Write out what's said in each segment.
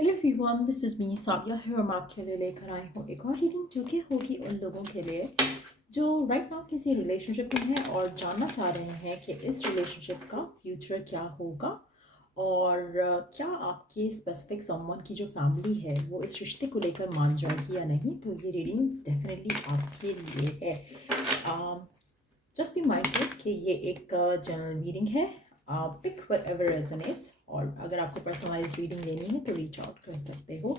Hello everyone, this is me Saviya है और मैं आपके लिए लेकर आई हूँ एक और रीडिंग जो कि होगी उन लोगों के लिए जो राइट नाउ किसी रिलेशनशिप में हैं और जानना चाह रहे हैं कि इस रिलेशनशिप का फ्यूचर क्या होगा और क्या आपके स्पेसिफिक समवन की जो फैमिली है वो इस रिश्ते को लेकर मान जाएगी या नहीं। तो ये रीडिंग डेफिनेटली आपके लिए है। जस्ट बी माइंडफुल कि ये एक जनरल रीडिंग है। पिक whatever resonates और अगर आपको पर्सनलाइज रीडिंग लेनी है तो रीच आउट कर सकते हो।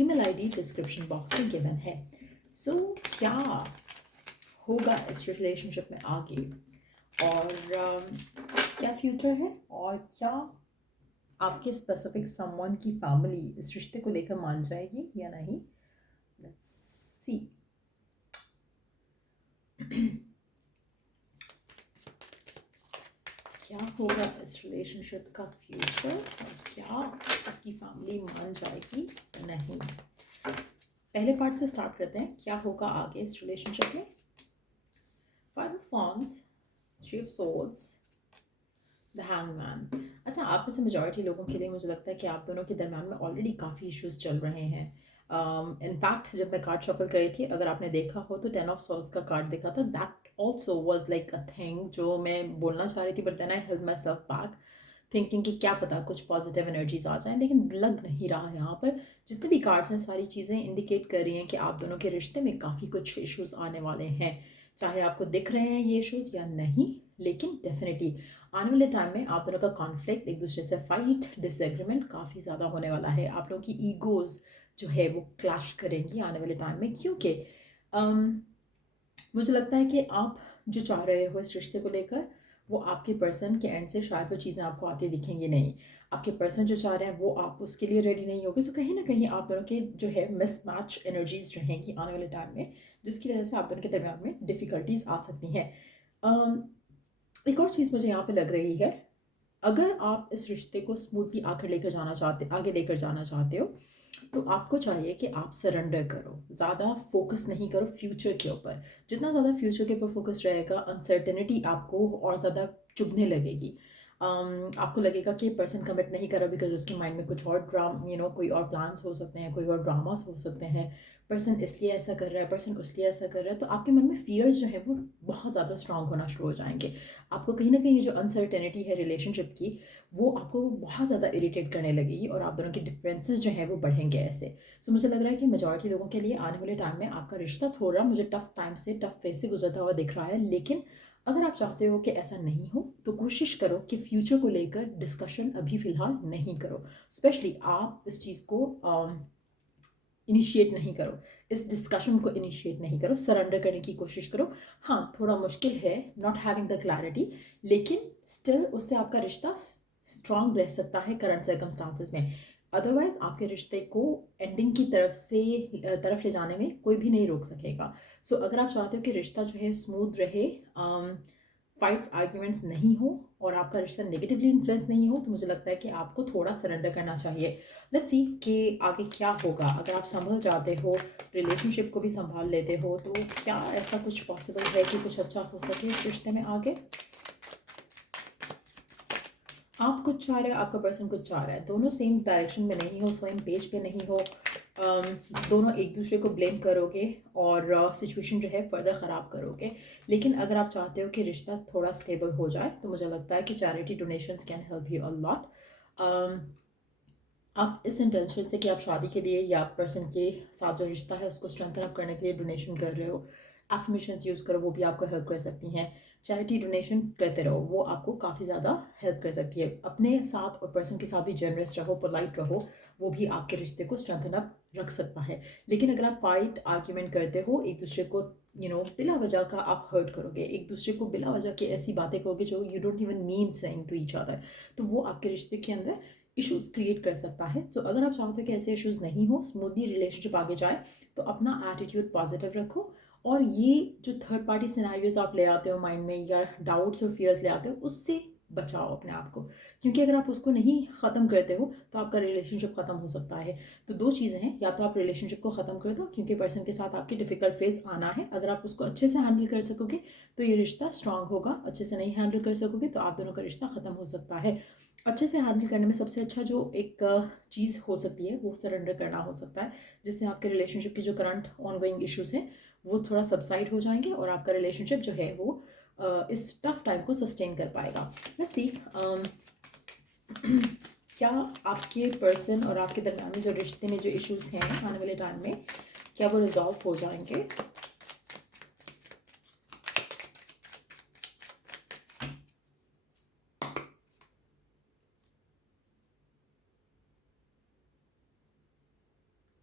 ईमेल आईडी डिस्क्रिप्शन बॉक्स में गिवन है। सो क्या होगा इस रिलेशनशिप में आगे और क्या फ्यूचर है और क्या आपके स्पेसिफिक समवन की फैमिली इस रिश्ते को लेकर मान जाएगी या नहीं। Let's see. क्या होगा इस रिलेशनशिप का फ्यूचर और क्या उसकी फैमिली मान जाएगी या नहीं। पहले पार्ट से स्टार्ट करते हैं। क्या होगा आगे इस रिलेशनशिप में। 5 of Wands, 3 of Swords, the hangman. अच्छा, आप में से मेजॉरिटी लोगों के लिए मुझे लगता है कि आप दोनों के दरम्यान में ऑलरेडी काफ़ी इश्यूज चल रहे हैं। इनफैक्ट जब मैं कार्ड शफल करी थी, अगर आपने देखा हो तो 10 ऑफ सॉर्ड्स का कार्ड देखा था। That also was like a thing जो मैं बोलना चाह रही थी, but then I held myself back thinking कि क्या पता कुछ पॉजिटिव एनर्जीज आ जाएं, लेकिन लग नहीं रहा। यहाँ पर जितने भी कार्ड्स हैं सारी चीज़ें इंडिकेट कर रही हैं कि आप दोनों के रिश्ते में काफ़ी कुछ इश्यूज आने वाले हैं, चाहे आपको दिख रहे हैं ये इश्यूज या नहीं। लेकिन डेफिनेटली आने वाले टाइम में आप दोनों का कॉन्फ्लिक्ट, एक दूसरे से फाइट, डिसएग्रीमेंट काफ़ी ज़्यादा होने वाला है। आप लोगों की ईगोज़ जो है वो क्लैश करेंगी आने वाले टाइम में, क्योंकि मुझे लगता है कि आप जो चाह रहे हो इस रिश्ते को लेकर वो आपके पर्सन के एंड से शायद वो चीज़ें आपको आती दिखेंगी नहीं। आपके पर्सन जो चाह रहे हैं वो आप उसके लिए रेडी नहीं होगे, तो कहीं ना कहीं आप दोनों के जो है मिसमैच एनर्जीज रहेंगी आने वाले टाइम में, जिसकी वजह से आप दोनों के दरमियान में डिफ़िकल्टीज आ सकती हैं। एक और चीज़ मुझे यहाँ पे लग रही है, अगर आप इस रिश्ते को स्मूथली आगे लेकर जाना चाहते हो तो आपको चाहिए कि आप सरेंडर करो, ज़्यादा फोकस नहीं करो फ्यूचर के ऊपर। जितना ज़्यादा फ्यूचर के ऊपर फोकस रहेगा, अनसर्टेनिटी आपको और ज़्यादा चुभने लगेगी। आपको लगेगा कि पर्सन कमिट नहीं कर रहा बिकॉज उसके माइंड में कुछ और कोई और प्लान्स हो सकते हैं, कोई और ड्रामास हो सकते हैं। पर्सन इसलिए ऐसा कर रहा है, पर्सन उसलिए ऐसा कर रहा है, तो आपके मन में फियर्स जो है वो बहुत ज़्यादा स्ट्रांग होना शुरू हो जाएंगे। आपको कहीं ना कहीं जो अनसर्टेनिटी है रिलेशनशिप की वो आपको बहुत ज़्यादा इरिटेट करने लगेगी और आप दोनों के डिफरेंसेस जो हैं वो बढ़ेंगे ऐसे। सो मुझे लग रहा है कि मेजॉरिटी लोगों के लिए आने वाले टाइम में आपका रिश्ता थोड़ा मुझे टफ टाइम से, टफ फेज से गुजरता हुआ दिख रहा है। लेकिन अगर आप चाहते हो कि ऐसा नहीं हो तो कोशिश करो कि फ्यूचर को लेकर डिस्कशन अभी फ़िलहाल नहीं करो। स्पेशली आप इस चीज़ को इनिशिएट नहीं करो, इस डिस्कशन को इनिशिएट नहीं करो, सरेंडर करने की कोशिश करो। हाँ, थोड़ा मुश्किल है नॉट हैविंग द क्लैरिटी, लेकिन स्टिल उससे आपका रिश्ता स्ट्रांग रह सकता है करंट सर्कमस्टांसिस में। अदरवाइज आपके रिश्ते को एंडिंग की तरफ ले जाने में कोई भी नहीं रोक सकेगा। सो अगर आप चाहते हो कि रिश्ता जो है स्मूथ रहे, फाइट्स आर्ग्यूमेंट्स नहीं हो और आपका रिश्ता नेगेटिवली इन्फ्लुएंस नहीं हो, तो मुझे लगता है कि आपको थोड़ा सरेंडर करना चाहिए। लेट्स सी कि आगे क्या होगा। अगर आप संभल जाते हो, रिलेशनशिप को भी संभाल लेते हो, तो क्या ऐसा कुछ पॉसिबल है कि कुछ अच्छा हो सके इस रिश्ते में आगे। आप कुछ चाह रहे हो, आपका पर्सन कुछ चाह रहा है, दोनों सेम डायरेक्शन में नहीं हो, सेम पेज पे नहीं हो, दोनों एक दूसरे को ब्लेम करोगे और सिचुएशन जो है फर्दर ख़राब करोगे। लेकिन अगर आप चाहते हो कि रिश्ता थोड़ा स्टेबल हो जाए तो मुझे लगता है कि charity donations can help you a lot. आप इस इंटेंशन से कि आप शादी के लिए या पर्सन के साथ जो रिश्ता है उसको स्ट्रेंथन अप करने के लिए डोनेशन कर रहे हो, एफर्मेशंस यूज़ करो, वो भी आपको हेल्प कर सकती हैं। चैरिटी डोनेशन करते रहो, वो आपको काफ़ी ज़्यादा हेल्प कर सकती है। अपने साथ और पर्सन के साथ भी जनरस रहो, पोलाइट रहो, वो भी आपके रिश्ते को स्ट्रेंथन अप रख सकता है। लेकिन अगर आप फाइट आर्ग्यूमेंट करते हो, एक दूसरे को बिला वजह का आप हर्ट करोगे, एक दूसरे को बिला वजह की ऐसी बातें करोगे जो you don't even mean saying to each other, तो वो आपके रिश्ते के अंदर इश्यूज़ क्रिएट कर सकता है। सो अगर आप चाहते हो कि ऐसे इश्यूज़ नहीं हो, स्मूथली रिलेशनशिप आगे जाए, तो अपना एटीट्यूड पॉजिटिव रखो और ये जो थर्ड पार्टी सिनेरियोज आप ले आते हो माइंड में या डाउट्स और फियर्स ले आते हो, उससे बचाओ अपने आप को, क्योंकि अगर आप उसको नहीं ख़त्म करते हो तो आपका रिलेशनशिप ख़त्म हो सकता है। तो दो चीज़ें हैं, या तो आप रिलेशनशिप को ख़त्म कर दो क्योंकि पर्सन के साथ आपकी डिफ़िकल्ट फेज़ आना है, अगर आप उसको अच्छे से हैंडल कर सकोगे तो ये रिश्ता स्ट्रांग होगा, अच्छे से नहीं हैंडल कर सकोगे तो आप दोनों का रिश्ता ख़त्म हो सकता है। अच्छे से हैंडल करने में सबसे अच्छा जो एक चीज़ हो सकती है वो सरेंडर करना हो सकता है, जिससे आपके रिलेशनशिप की जो करंट ऑनगोइंग इश्यूज़ हैं वो थोड़ा सबसाइड हो जाएंगे और आपका रिलेशनशिप जो है वो इस टफ टाइम को सस्टेन कर पाएगा। लेट्स सी क्या आपके पर्सन और आपके दरमियान में जो रिश्ते में जो इश्यूज़ हैं आने वाले टाइम में क्या वो रिजॉल्व हो जाएंगे।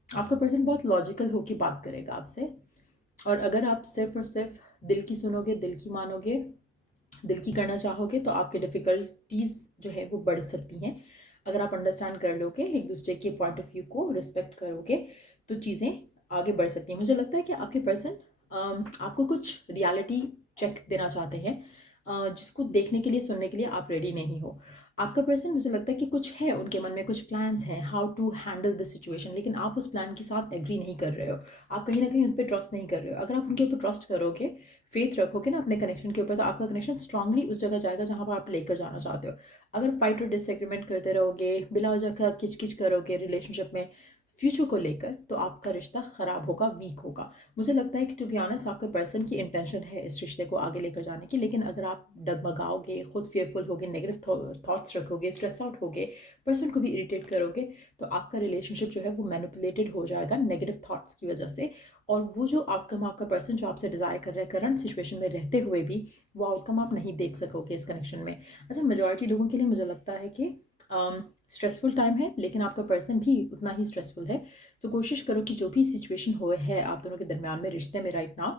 आपका पर्सन बहुत लॉजिकल होकर बात करेगा आपसे, और अगर आप सिर्फ और सिर्फ दिल की सुनोगे, दिल की मानोगे, दिल की करना चाहोगे तो आपकी डिफ़िकल्टीज़ जो है वो बढ़ सकती हैं। अगर आप अंडरस्टैंड कर लोगे, एक दूसरे के पॉइंट ऑफ व्यू को रिस्पेक्ट करोगे तो चीज़ें आगे बढ़ सकती हैं। मुझे लगता है कि आपके पर्सन आपको कुछ रियलिटी चेक देना चाहते हैं, जिसको देखने के लिए, सुनने के लिए आप रेडी नहीं हो। आपका पर्सन, मुझे लगता है कि कुछ है उनके मन में, कुछ प्लान्स हैं how to handle this situation, लेकिन आप उस प्लान के साथ एग्री नहीं कर रहे हो। आप कहीं ना कहीं उन पर ट्रस्ट नहीं कर रहे हो। अगर आप उनके ऊपर ट्रस्ट करोगे, फेथ रखोगे ना अपने कनेक्शन के ऊपर, तो आपका कनेक्शन स्ट्रांगली उस जगह जाएगा जहाँ पर आप लेकर जाना चाहते हो। अगर फाइट और डिसएग्रीमेंट करते रहोगे, बिला वजह का किच करोगे रिलेशनशिप में फ्यूचर को लेकर, तो आपका रिश्ता ख़राब होगा, वीक होगा। मुझे लगता है कि टू बी ऑनेस्ट आपके पर्सन की इंटेंशन है इस रिश्ते को आगे लेकर जाने की, लेकिन अगर आप डगमगाओगे, खुद फेयरफुल होगे, नेगेटिव थॉट्स रखोगे, स्ट्रेस आउट होगे, पर्सन को भी इरिटेट करोगे, तो आपका रिलेशनशिप जो है वो मैनिपुलेटेड हो जाएगा नेगेटिव थॉट्स की वजह से। और वो जो आउटकम आपका पर्सन जो आपसे डिज़ायर कर रहा है करंट सिचुएशन में रहते हुए भी, वो आउटकम आप नहीं देख सकोगे इस कनेक्शन में। अच्छा, मेजॉरिटी लोगों के लिए मुझे लगता है कि स्ट्रेसफुल टाइम है, लेकिन आपका पर्सन भी उतना ही स्ट्रेसफुल है। सो कोशिश करो कि जो भी सिचुएशन हो है आप दोनों के दरमियान में रिश्ते में राइट नाउ,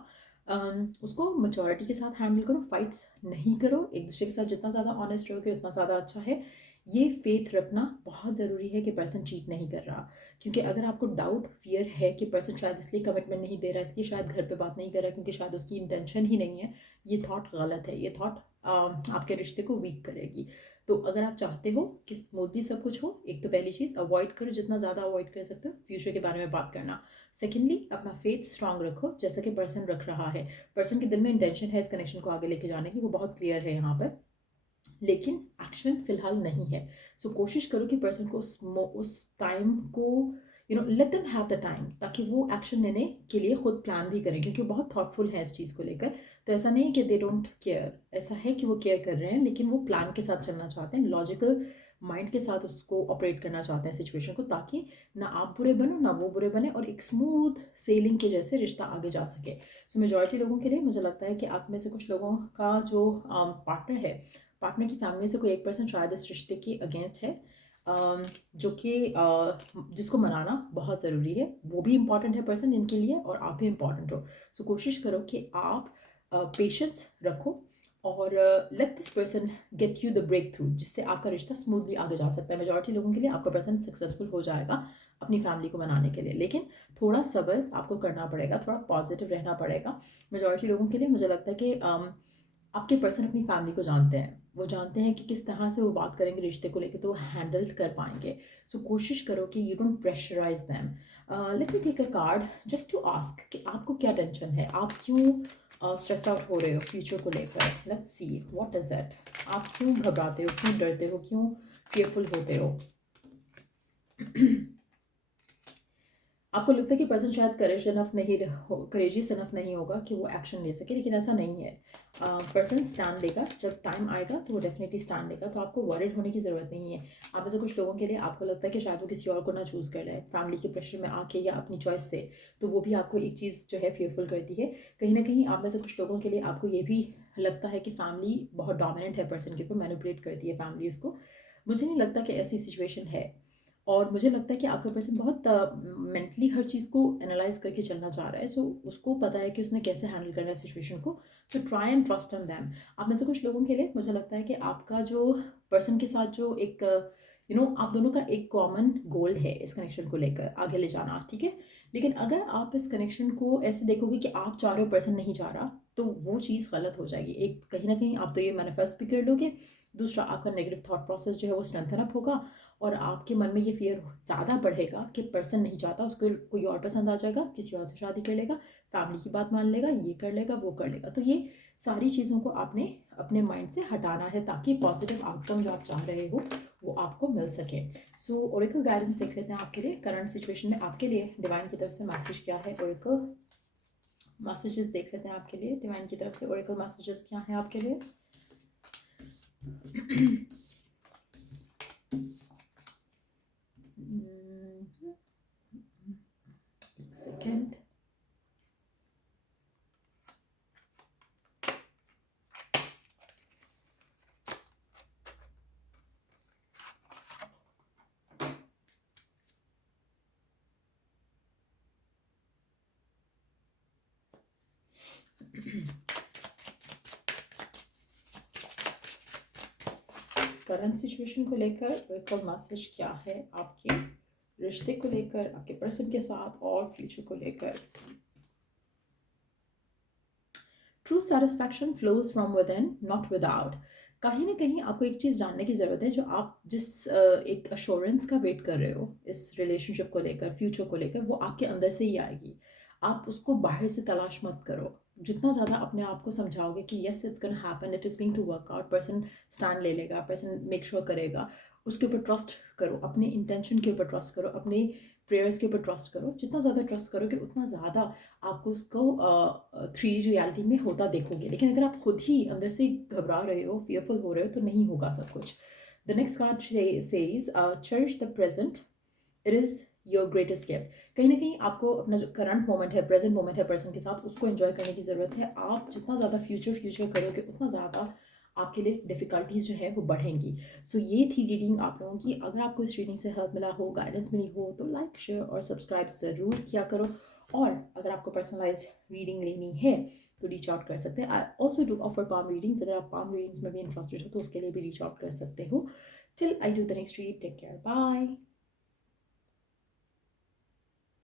उसको मैच्योरिटी के साथ हैंडल करो, फाइट्स नहीं करो। एक दूसरे के साथ जितना ज़्यादा ऑनेस्ट रहोगे उतना ज़्यादा अच्छा है। ये फेथ रखना बहुत ज़रूरी है कि पर्सन चीट नहीं कर रहा, क्योंकि अगर आपको डाउट, फियर है कि पर्सन शायद इसलिए कमिटमेंट नहीं दे रहा, इसलिए शायद घर पे बात नहीं कर रहा क्योंकि शायद उसकी इंटेंशन ही नहीं है, ये थॉट गलत है। ये थॉट आपके रिश्ते को वीक करेगी। तो अगर आप चाहते हो कि स्मूथली सब कुछ हो, एक तो पहली चीज़ अवॉइड करो, जितना ज़्यादा अवॉइड कर सकते हो फ्यूचर के बारे में बात करना। सेकेंडली, अपना फेथ स्ट्रांग रखो जैसा कि पर्सन रख रहा है। पर्सन के दिल में इंटेंशन है इस कनेक्शन को आगे लेके जाने की, वो बहुत क्लियर है यहाँ पर, लेकिन एक्शन फिलहाल नहीं है। सो कोशिश करो कि पर्सन को उस टाइम को let them have the time, ताकि वो एक्शन लेने के लिए खुद प्लान भी करें, क्योंकि वो बहुत थॉटफुल है इस चीज़ को लेकर। तो ऐसा नहीं है कि दे डोंट केयर, ऐसा है कि वो केयर कर रहे हैं, लेकिन वो प्लान के साथ चलना चाहते हैं, लॉजिकल माइंड के साथ उसको ऑपरेट करना चाहते हैं सिचुएशन को, ताकि ना आप बुरे बनो ना वो बुरे बने, और एक स्मूथ सेलिंग के जैसे रिश्ता आगे जा सके। सो मेजॉरिटी लोगों के लिए मुझे लगता है कि आप में से कुछ लोगों का जो पार्टनर है, पार्टनर की फैमिली से कोई एक पर्सन शायद इस रिश्ते के अगेंस्ट है, जो कि जिसको मनाना बहुत ज़रूरी है। वो भी इम्पॉर्टेंट है पर्सन इनके लिए, और आप भी इम्पॉर्टेंट हो। सो कोशिश करो कि आप पेशेंस रखो और let this person get you the breakthrough, जिससे आपका रिश्ता स्मूथली आगे जा सकता है। मेजॉरिटी लोगों के लिए आपका पर्सन सक्सेसफुल हो जाएगा अपनी फैमिली को मनाने के लिए, लेकिन थोड़ा सब्र आपको करना पड़ेगा, थोड़ा पॉजिटिव रहना पड़ेगा। मेजॉरिटी लोगों के लिए मुझे लगता है कि आपके पर्सन अपनी फैमिली को जानते हैं, वो जानते हैं कि किस तरह से वो बात करेंगे रिश्ते को लेकर, तो वो हैंडल कर पाएंगे। सो कोशिश करो कि you don't pressurise them. Let me take a card just to ask कि आपको क्या टेंशन है, आप क्यों स्ट्रेस आउट हो रहे हो फ्यूचर को लेकर। Let's see what is that. आप क्यों घबराते हो, क्यों डरते हो, क्यों फेयरफुल होते हो। आपको लगता है कि पर्सन शायद करेजियस इनफ नहीं होगा कि वो एक्शन ले सके, लेकिन ऐसा नहीं है। पर्सन स्टैंड लेगा, जब टाइम आएगा तो वो डेफिनेटली स्टैंड लेगा, तो आपको वरिड होने की ज़रूरत नहीं है। आप में से कुछ लोगों के लिए आपको लगता है कि शायद वो किसी और को ना चूज़ कर ले फैमिली के प्रेशर में आके या अपनी चॉइस से, तो वो भी आपको एक चीज़ जो है फेयरफुल करती है। कहीं ना कहीं आप में से कुछ लोगों के लिए आपको ये भी लगता है कि फैमिली बहुत डोमिनेंट है पर्सन के ऊपर, मैनिपुलेट करती है फैमिली उसको। मुझे नहीं लगता कि ऐसी सिचुएशन है, और मुझे लगता है कि आपका पर्सन बहुत मेंटली हर चीज़ को एनालाइज करके चलना चाह रहा है। सो उसको पता है कि उसने कैसे हैंडल करना है सिचुएशन को। So try and trust on them. आप में से कुछ लोगों के लिए मुझे लगता है कि आपका जो पर्सन के साथ जो एक आप दोनों का एक कॉमन गोल है इस कनेक्शन को लेकर आगे ले जाना, ठीक है। लेकिन अगर आप इस कनेक्शन को ऐसे देखोगे कि आप चाह रहे हो पर्सन नहीं चाह रहा, तो वो चीज़ गलत हो जाएगी। एक कहीं ना कहीं आप तो ये मैनिफेस्ट भी कर लोगे, दूसरा आपका नेगेटिव थॉट प्रोसेस जो है वो स्ट्रेंथन अप होगा, और आपके मन में ये फियर ज़्यादा बढ़ेगा कि पर्सन नहीं चाहता, उसको कोई और पसंद आ जाएगा, किसी और से शादी कर लेगा, फैमिली की बात मान लेगा, ये कर लेगा वो कर लेगा। तो ये सारी चीज़ों को आपने अपने माइंड से हटाना है, ताकि पॉजिटिव आउटकम जो आप चाह रहे हो वो आपको मिल सके। सो ओरेकल गाइडेंस देख लेते हैं आपके लिए करंट सिचुएशन में आपके लिए डिवाइन की तरफ से मैसेज क्या है। ओरेकल मैसेजेस देख लेते हैं आपके लिए डिवाइन की तरफ से ओरेकल मैसेजेस क्या है आपके लिए। एक सेकेंड। करंट सिचुएशन को लेकर ओरेकल मैसेज क्या है आपके रिश्ते को लेकर, आपके पर्सन के साथ और फ्यूचर को लेकर। True satisfaction flows from with in not without. कहीं ना कहीं आपको एक चीज़ जानने की ज़रूरत है, जो आप जिस एक अश्योरेंस का वेट कर रहे हो इस रिलेशनशिप को लेकर, फ्यूचर को लेकर, वो आपके अंदर से ही आएगी। आप उसको बाहर से तलाश मत करो। जितना ज़्यादा अपने आप को समझाओगे कि yes it's gonna happen, it is going to work out, person stand ले लेगा, पर्सन मेक श्योर करेगा, उसके ऊपर ट्रस्ट करो, अपने इंटेंशन के ऊपर ट्रस्ट करो, अपने प्रेयर्स के ऊपर ट्रस्ट करो। जितना ज़्यादा ट्रस्ट करोगे उतना ज़्यादा आपको उसको 3D रियलिटी में होता देखोगे। लेकिन अगर आप खुद ही अंदर से घबरा रहे हो, फियरफुल हो रहे हो, तो नहीं होगा सब कुछ। The next card says cherish the present, it is your greatest gift. कहीं ना कहीं आपको अपना जो करंट मोमेंट है, प्रेजेंट मोमेंट है पर्सन के साथ, उसको एंजॉय करने की ज़रूरत है। आप जितना ज़्यादा फ्यूचर करोगे उतना ज़्यादा आपके लिए डिफ़िकल्टीज जो है वो बढ़ेंगी। सो ये थी रीडिंग आप लोगों की। अगर आपको इस रीडिंग से हेल्प मिला हो, गाइडेंस मिली हो, तो लाइक, शेयर और सब्सक्राइब ज़रूर किया करो। और अगर आपको पर्सनलाइज रीडिंग लेनी है तो रीच आउट कर सकते हैं। I also do offer palm readings. अगर आप पाम रीडिंग्स में भी इंटरेस्टेड हो तो उसके लिए भी रीच आउट कर सकते हो। Till I do the next read, take care, bye.